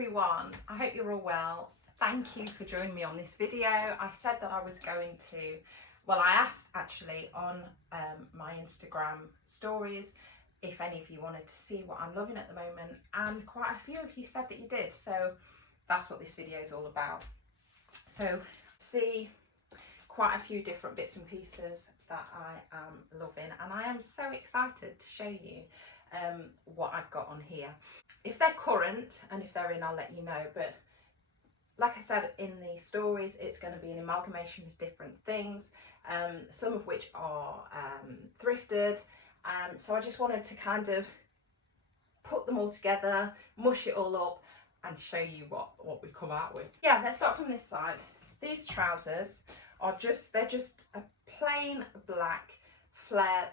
everyone, I hope you're all well. Thank you for joining me on this video. I said that I was going to, well, I asked actually on my Instagram stories if any of you wanted to see what I'm loving at the moment, and quite a few of you said that you did, so that's what this video is all about. So see quite a few different bits and pieces that I am loving, and I am so excited to show you what I've got on here. If they're current and if they're in, I'll let you know, but like I said in the stories, it's going to be an amalgamation of different things, some of which are thrifted, so I just wanted to kind of put them all together, mush it all up and show you what we come out with. Yeah, let's start from this side. These trousers are they're just a plain black flare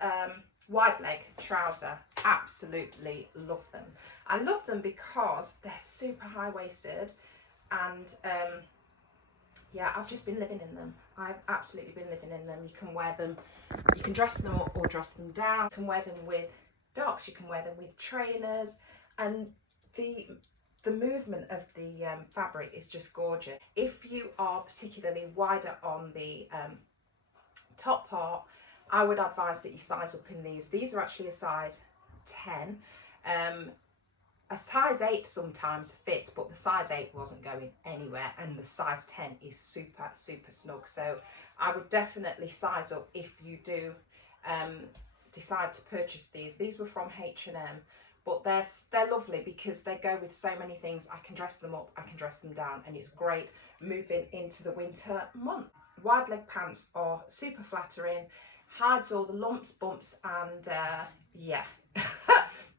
wide leg trouser. Absolutely love them. I love them because they're super high-waisted, and yeah, I've just been living in them. I've absolutely been living in them. You can wear them, you can dress them up or dress them down. You can wear them with docks, you can wear them with trainers, and the movement of the fabric is just gorgeous. If you are particularly wider on the top part, I would advise that you size up in these. These are actually a size 10. A size 8 sometimes fits, but the size 8 wasn't going anywhere, and the size 10 is super snug. So I would definitely size up if you do decide to purchase these. These were from H&M, but they're lovely because they go with so many things. I can dress them up, I can dress them down, and it's great moving into the winter month. Wide leg pants are super flattering, hides all the lumps, bumps, and yeah,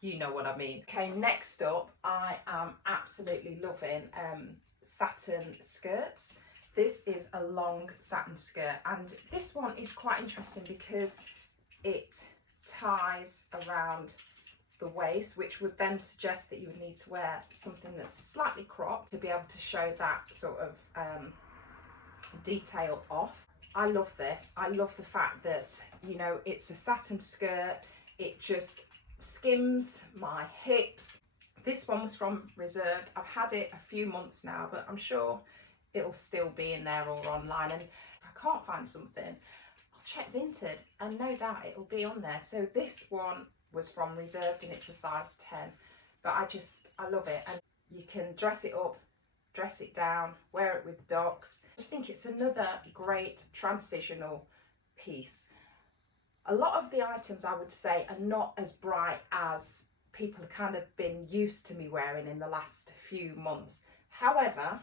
you know what I mean. Okay, next up, I am absolutely loving satin skirts. This is a long satin skirt, and this one is quite interesting because it ties around the waist, which would then suggest that you would need to wear something that's slightly cropped to be able to show that sort of detail off. I love this. I love the fact that, you know, it's a satin skirt. It just skims my hips. This one was from Reserved. I've had it a few months now, but I'm sure it'll still be in there or online, and if I can't find something, I'll check Vinted and no doubt it'll be on there. So this one was from Reserved and it's a size 10, but I love it, and you can dress it up, dress it down, wear it with docks. I just think it's another great transitional piece. A lot of the items, I would say, are not as bright as people have kind of been used to me wearing in the last few months. However,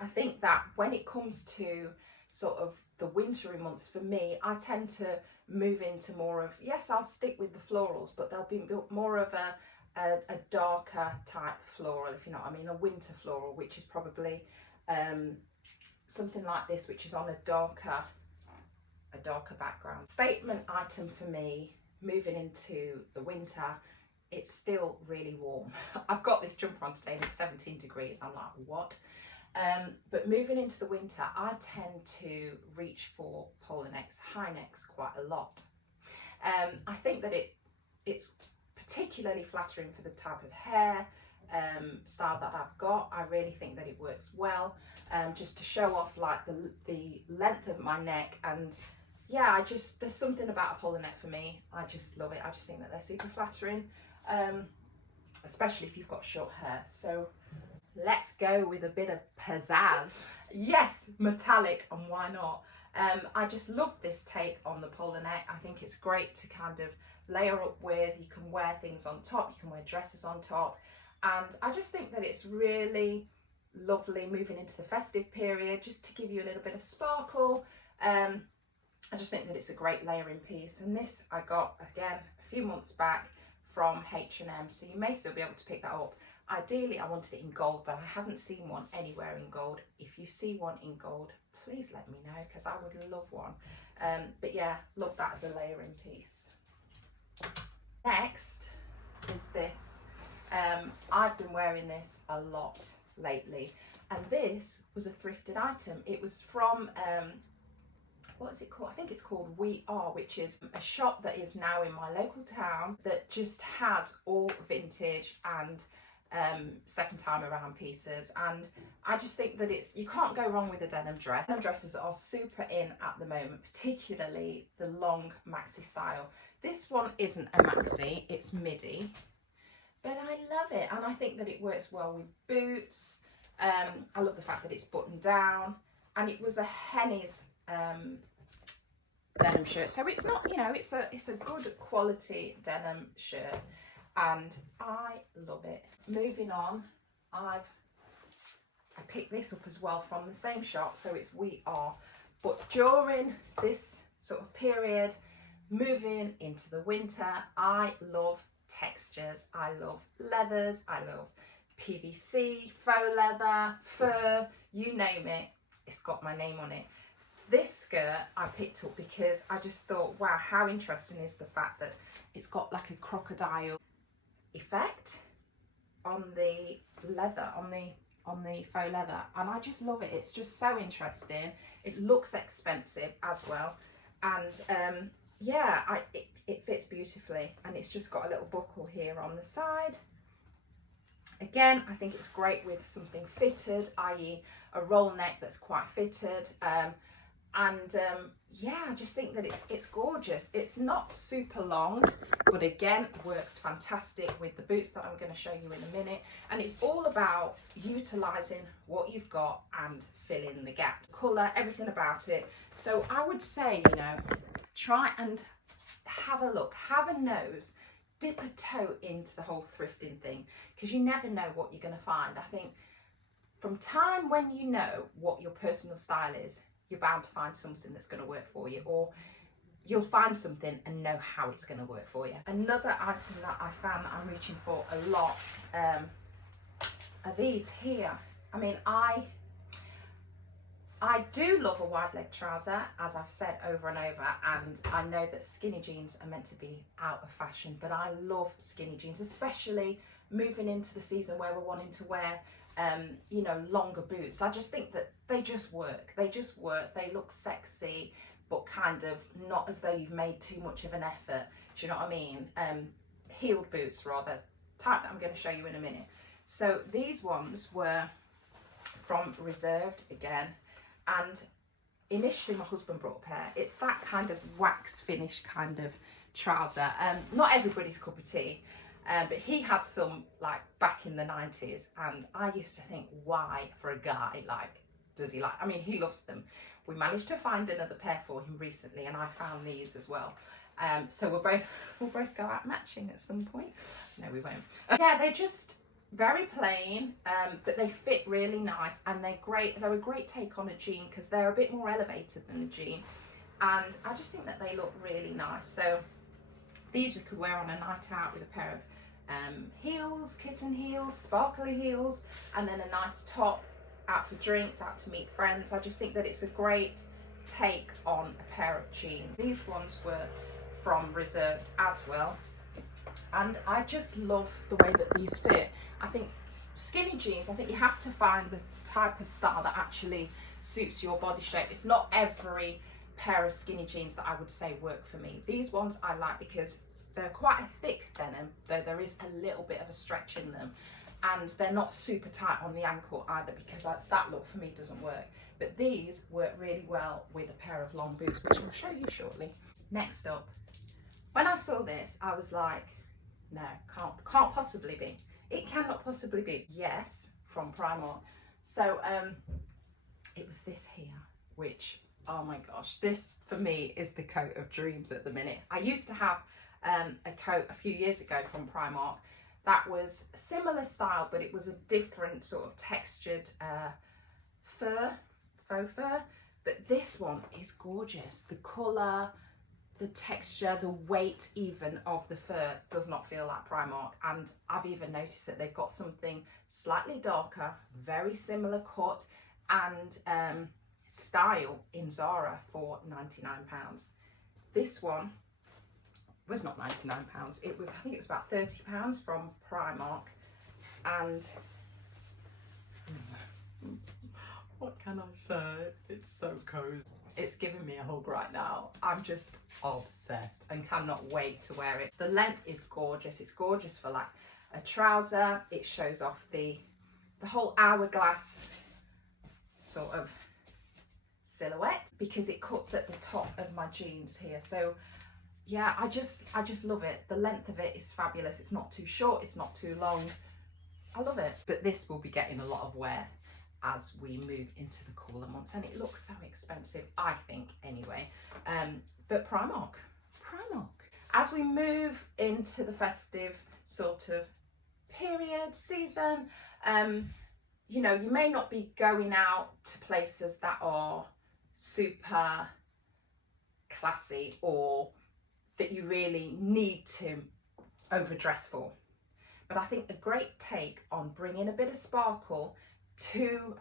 I think that when it comes to sort of the wintry months, for me, I tend to move into more of, yes, I'll stick with the florals, but they'll be more of a darker type floral, if you know what I mean, a winter floral, which is probably something like this, which is on a darker background. Statement item for me, moving into the winter. It's still really warm. I've got this jumper on today and it's 17 degrees. I'm like, what? But moving into the winter, I tend to reach for polo necks, high necks quite a lot. I think that it's particularly flattering for the type of hair style that I've got. I really think that it works well, just to show off like the length of my neck. And yeah, there's something about a polo neck for me. I just love it. I just think that they're super flattering, especially if you've got short hair. So let's go with a bit of pizzazz. Yes, metallic, and why not? I just love this take on the polo neck. I think it's great to kind of layer up with. You can wear things on top, you can wear dresses on top, and I just think that it's really lovely moving into the festive period, just to give you a little bit of sparkle. I just think that it's a great layering piece, and this I got again a few months back from H&M, so you may still be able to pick that up. Ideally I wanted it in gold, but I haven't seen one anywhere in gold. If you see one in gold, please let me know, because I would love one. But yeah, love that as a layering piece. Next is this. I've been wearing this a lot lately, and this was a thrifted item. It was from what is it called? I think it's called We Are, which is a shop that is now in my local town that just has all vintage and second time around pieces, and I just think that you can't go wrong with a denim dress. Denim dresses are super in at the moment, particularly the long maxi style. This one isn't a maxi, it's midi, but I love it, and I think that it works well with boots. I love the fact that it's buttoned down, and it was a Henny's denim shirt, so it's not, you know, it's a good quality denim shirt, and I love it. Moving on, I picked this up as well from the same shop, so it's We Are. But during this sort of period, moving into the winter, I love textures. I love leathers. I love PVC, faux leather, fur, you name it, it's got my name on it. This skirt I picked up because I just thought, wow, how interesting is the fact that it's got like a crocodile effect on the leather, on the faux leather, and I just love it. It's just so interesting. It looks expensive as well, and yeah, it fits beautifully, and it's just got a little buckle here on the side. Again, I think it's great with something fitted, i.e. a roll neck that's quite fitted, yeah, I just think that it's gorgeous. It's not super long, but again, works fantastic with the boots that I'm going to show you in a minute. And it's all about utilising what you've got and filling the gaps. Colour, everything about it. So I would say, you know, try and have a look, have a nose, dip a toe into the whole thrifting thing, because you never know what you're going to find. I think from time when you know what your personal style is, you're bound to find something that's going to work for you, or you'll find something and know how it's going to work for you. Another item that I found that I'm reaching for a lot are these here. I mean, I do love a wide leg trouser, as I've said over and over, and I know that skinny jeans are meant to be out of fashion, but I love skinny jeans, especially moving into the season where we're wanting to wear you know, longer boots. I just think that they just work. They just work. They look sexy, but kind of not as though you've made too much of an effort. Do you know what I mean? Heeled boots, rather, type that I'm going to show you in a minute. So these ones were from Reserved again, and initially my husband brought a pair. It's that kind of wax finish kind of trouser. Not everybody's cup of tea. But he had some like back in the 90s, and I used to think, why for a guy, like, does he like, I mean, he loves them. We managed to find another pair for him recently, and I found these as well. So we'll both go out matching at some point. No, we won't. Yeah, they're just very plain, but they fit really nice, and they're great. They're a great take on a jean because they're a bit more elevated than a jean, and I just think that they look really nice. So these you could wear on a night out with a pair of heels, kitten heels, sparkly heels, and then a nice top out for drinks, out to meet friends. I just think that it's a great take on a pair of jeans. These ones were from Reserved as well, and I just love the way that these fit. I think skinny jeans, I think you have to find the type of style that actually suits your body shape. It's not every pair of skinny jeans that I would say work for me. These ones I like because they're quite a thick denim, though there is a little bit of a stretch in them, and they're not super tight on the ankle either, because that look for me doesn't work. But these work really well with a pair of long boots, which I'll show you shortly. Next up, when I saw this, I was like, no, can't possibly be. It cannot possibly be. Yes, from Primark. So it was this here, which, oh my gosh, this for me is the coat of dreams at the minute. I used to have a coat a few years ago from Primark that was a similar style, but it was a different sort of textured faux fur. But this one is gorgeous. The colour, the texture, the weight even of the fur does not feel like Primark. And I've even noticed that they've got something slightly darker, very similar cut and style in Zara for £99. This one was not £99, it was, I think it was about £30 from Primark. And what can I say? It's so cozy. It's giving me a hug right now. I'm just obsessed and cannot wait to wear it. The length is gorgeous. It's gorgeous for like a trouser. It shows off the whole hourglass sort of silhouette because it cuts at the top of my jeans here. So yeah, I just love it. The length of it is fabulous. It's not too short, it's not too long. I love it. But this will be getting a lot of wear as we move into the cooler months, and it looks so expensive, I think, anyway. But Primark. As we move into the festive sort of period, season, you know, you may not be going out to places that are super classy or that you really need to overdress for. But I think a great take on bringing a bit of sparkle to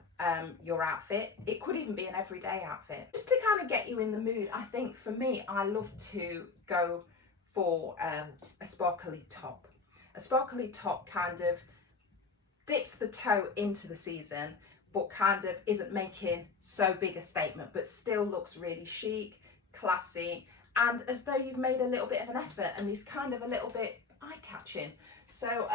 your outfit, it could even be an everyday outfit, just to kind of get you in the mood. I think for me, I love to go for a sparkly top. A sparkly top kind of dips the toe into the season, but kind of isn't making so big a statement, but still looks really chic, classy, and as though you've made a little bit of an effort and is kind of a little bit eye-catching. So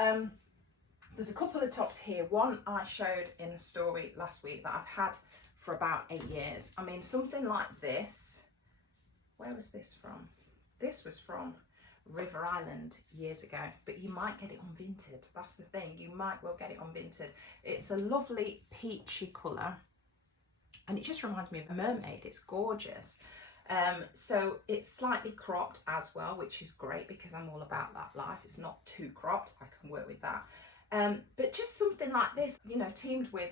there's a couple of tops here. One I showed in a story last week that I've had for about 8 years. I mean, something like this. Where was this from? This was from River Island years ago, but you might get it on Vinted. That's the thing, you might well get it on Vinted. It's a lovely peachy colour and it just reminds me of a mermaid. It's gorgeous. So it's slightly cropped as well, which is great because I'm all about that life. It's not too cropped, I can work with that. But just something like this, you know, teamed with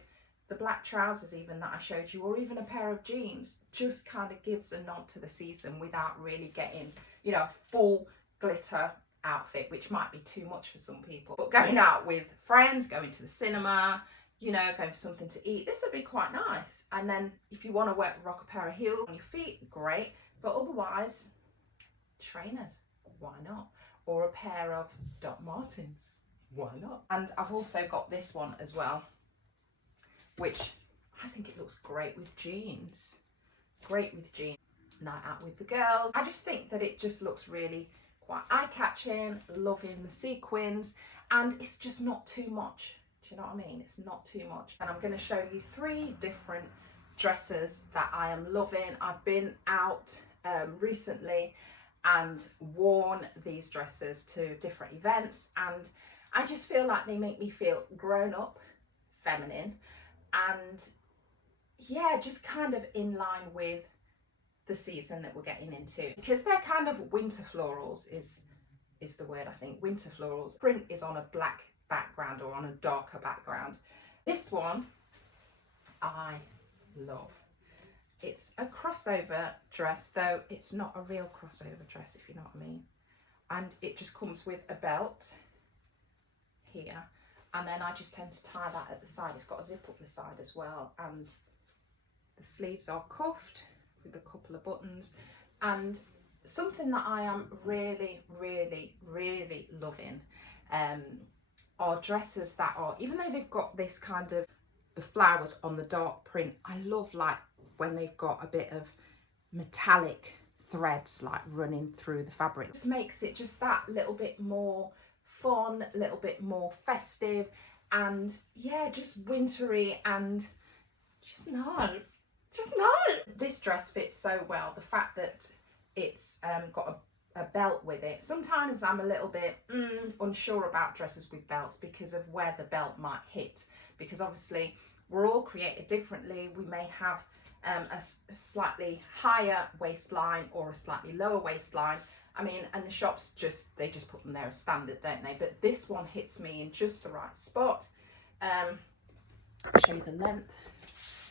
the black trousers even that I showed you, or even a pair of jeans, just kind of gives a nod to the season without really getting, you know, a full glitter outfit, which might be too much for some people. But going out with friends, going to the cinema, you know, going for something to eat, this would be quite nice. And then if you want to rock a pair of heels on your feet, great. But otherwise, trainers, why not? Or a pair of Doc Martens, why not? And I've also got this one as well, which I think it looks great with jeans. Great with jeans. Night out with the girls. I just think that it just looks really quite eye-catching, loving the sequins, and it's just not too much. Do you know what I mean? It's not too much. And I'm going to show you 3 different dresses that I am loving. I've been out recently and worn these dresses to different events, and I just feel like they make me feel grown up, feminine, and yeah, just kind of in line with the season that we're getting into, because they're kind of winter florals is the word, I think. Winter florals. Print is on a black background or on a darker background. This one I love. It's a crossover dress, though it's not a real crossover dress, if you know what I mean. And it just comes with a belt here, and then I just tend to tie that at the side. It's got a zip up the side as well, and the sleeves are cuffed with a couple of buttons. And something that I am really loving are dresses that are, even though they've got this kind of the flowers on the dark print, I love like when they've got a bit of metallic threads like running through the fabric. This makes it just that little bit more fun, a little bit more festive, and yeah, just wintry and just nice. Just nice. This dress fits so well. The fact that it's got a belt with it. Sometimes I'm a little bit unsure about dresses with belts because of where the belt might hit, because obviously we're all created differently. We may have a slightly higher waistline or a slightly lower waistline. I mean, and the shops they just put them there as standard, don't they? But this one hits me in just the right spot. I'll show you the length.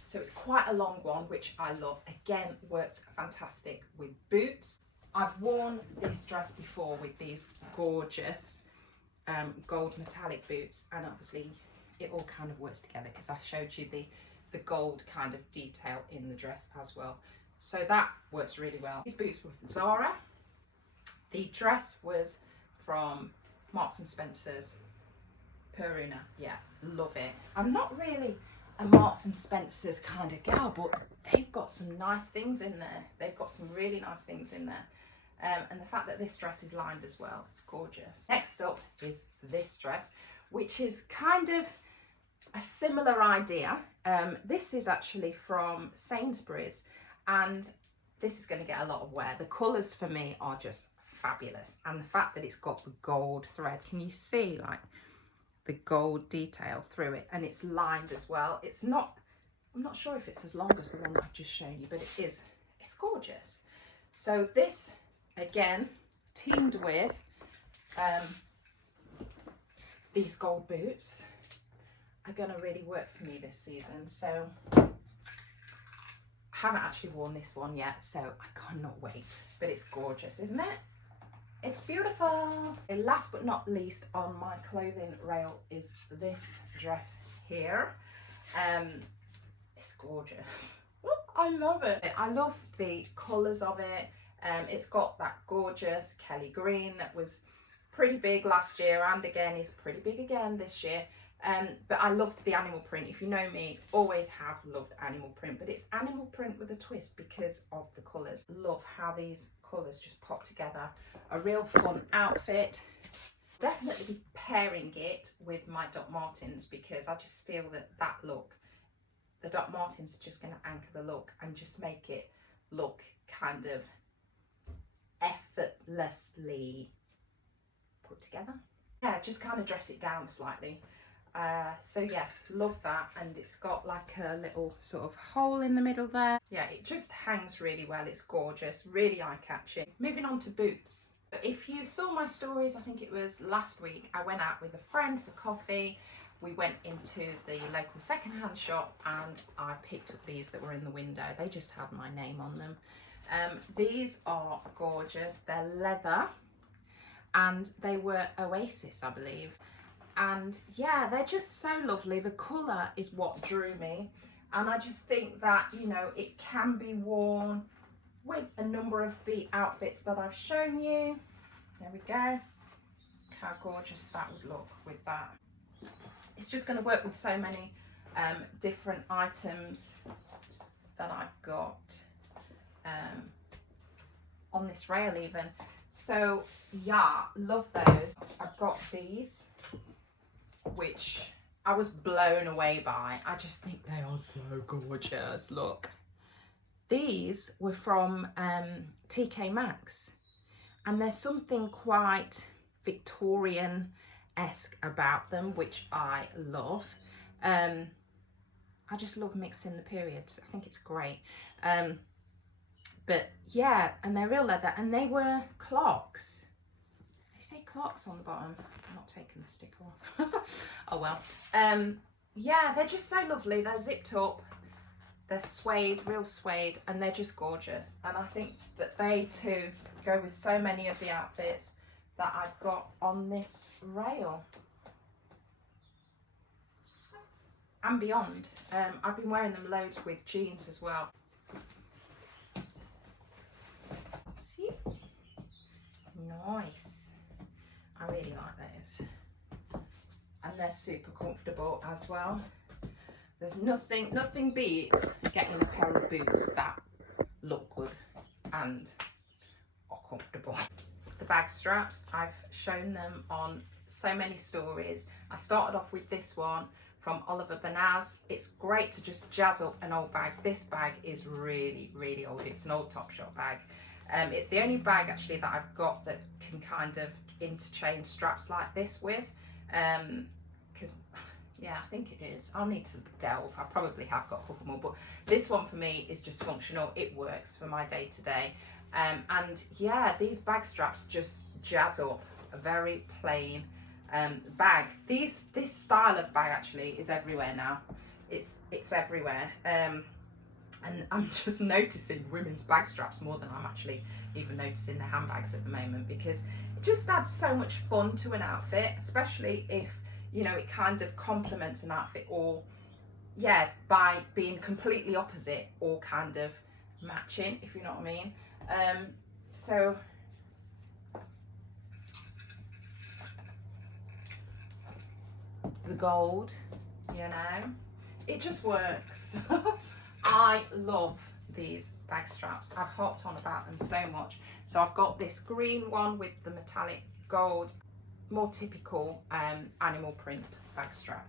So it's quite a long one, which I love. Again, works fantastic with boots. I've worn this dress before with these gorgeous gold metallic boots, and obviously it all kind of works together because I showed you the gold kind of detail in the dress as well. So that works really well. These boots were from Zara. The dress was from Marks and Spencer's. Peruna, yeah, love it. I'm not really a Marks and Spencer's kind of gal, but they've got some nice things in there. They've got some really nice things in there. And the fact that this dress is lined as well, it's gorgeous. Next up is this dress, which is kind of a similar idea. This is actually from Sainsbury's, and this is going to get a lot of wear. The colours for me are just fabulous, and the fact that it's got the gold thread, can you see like the gold detail through it, and it's lined as well. It's not, I'm not sure if it's as long as the one that I've just shown you, but it is, it's gorgeous. So this again teamed with these gold boots are going to really work for me this season. So I haven't actually worn this one yet, so I cannot wait, but it's gorgeous, isn't it? It's beautiful. And last but not least on my clothing rail is this dress here. It's gorgeous. I love it. I love the colours of it. It's got that gorgeous Kelly green that was pretty big last year, and again is pretty big again this year. But I love the animal print. If you know me, always have loved animal print, but it's animal print with a twist because of the colours. Love how these colours just pop together. A real fun outfit. Definitely be pairing it with my Doc Martens, because I just feel that that look, the Doc Martens are just going to anchor the look and just make it look kind of effortlessly put together. Yeah, just kind of dress it down slightly. So yeah, love that. And it's got like a little sort of hole in the middle there. Yeah, it just hangs really well. It's gorgeous, really eye-catching. Moving on to boots. If you saw my stories, I think it was last week, I went out with a friend for coffee. We went into the local secondhand shop and I picked up these that were in the window. They just had my name on them. These are gorgeous. They're leather and they were Oasis, I believe. And yeah, they're just so lovely. The colour is what drew me, and I just think that, you know, it can be worn with a number of the outfits that I've shown you. There we go. How gorgeous that would look with that. It's just going to work with so many different items that I've got on this rail even. So yeah, love those. I've got these, which I was blown away by. I just think they are so gorgeous. Look, these were from TK Maxx, and there's something quite Victorian-esque about them, which I love. I just love mixing the periods. I think it's great. But yeah, and they're real leather, and they were clocks. Say clocks on the bottom. I'm not taking the sticker off. Oh well. Yeah, they're just so lovely. They're zipped up, they're suede, real suede, and they're just gorgeous. And I think that they too go with so many of the outfits that I've got on this rail and beyond. I've been wearing them loads with jeans as well. See? Nice. I really like those, and they're super comfortable as well. There's nothing beats getting a pair of boots that look good and are comfortable. The bag straps, I've shown them on so many stories. I started off with this one from Oliver Banaz. It's great to just jazz up an old bag. This bag is really, really old. It's an old Topshop bag. It's the only bag actually that I've got that can kind of interchange straps like this with, because yeah, I think it is. I'll need to delve. I probably have got a couple more, but this one for me is just functional. It works for my day to day. And yeah, these bag straps just jazz up a very plain bag. This style of bag actually is everywhere now. It's everywhere. And I'm just noticing women's bag straps more than I'm actually even noticing the handbags at the moment, because it just adds so much fun to an outfit, especially if, you know, it kind of complements an outfit, or yeah, by being completely opposite or kind of matching, if you know what I mean. So the gold, you know, it just works. I love these bag straps. I've harped on about them so much. So I've got this green one with the metallic gold, more typical animal print bag strap.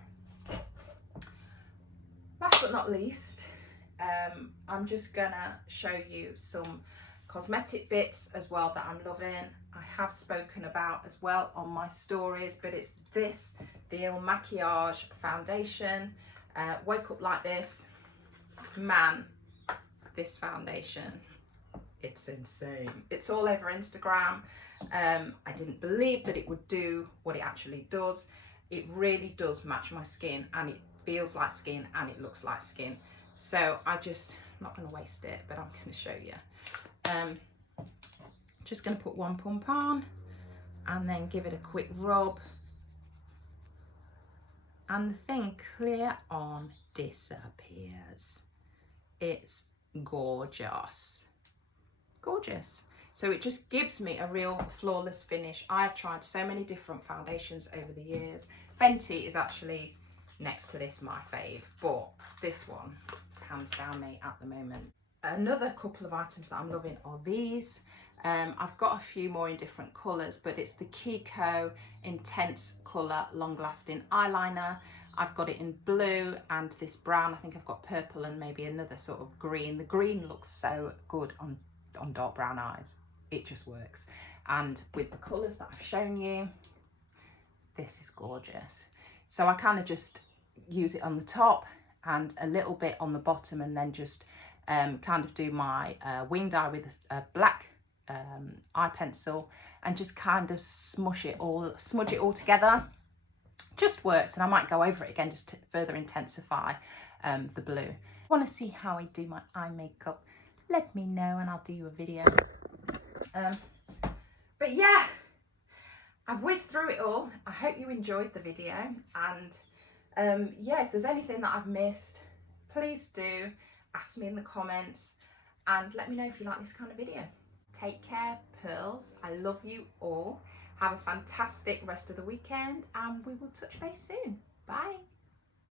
Last but not least, I'm just gonna show you some cosmetic bits as well that I'm loving. I have spoken about as well on my stories, but it's this, the Il Maquillage foundation. Woke up like this, man, this foundation, it's insane. It's all over Instagram. I didn't believe that it would do what it actually does. It really does match my skin, and it feels like skin, and it looks like skin. So I'm not going to waste it, but I'm going to show you. Just going to put one pump on and then give it a quick rub, and the thing clear on disappears. It's gorgeous, gorgeous. So it just gives me a real flawless finish. I've tried so many different foundations over the years. Fenty is actually next to this my fave, but this one hands down me at the moment. Another couple of items that I'm loving are these. I've got a few more in different colours, but it's the Kiko Intense Colour Long Lasting Eyeliner. I've got it in blue and this brown. I think I've got purple and maybe another sort of green. The green looks so good on dark brown eyes. It just works. And with the colours that I've shown you, this is gorgeous. So I kind of just use it on the top and a little bit on the bottom, and then just kind of do my winged eye with a black eye pencil, and just kind of smudge it all together. Just works, and I might go over it again just to further intensify the blue. Want to see how I do my eye makeup? Let me know and I'll do you a video. But yeah, I've whizzed through it all. I hope you enjoyed the video, and yeah, if there's anything that I've missed, please do ask me in the comments and let me know if you like this kind of video. Take care, pearls. I love you all. Have a fantastic rest of the weekend, and we will touch base soon. Bye.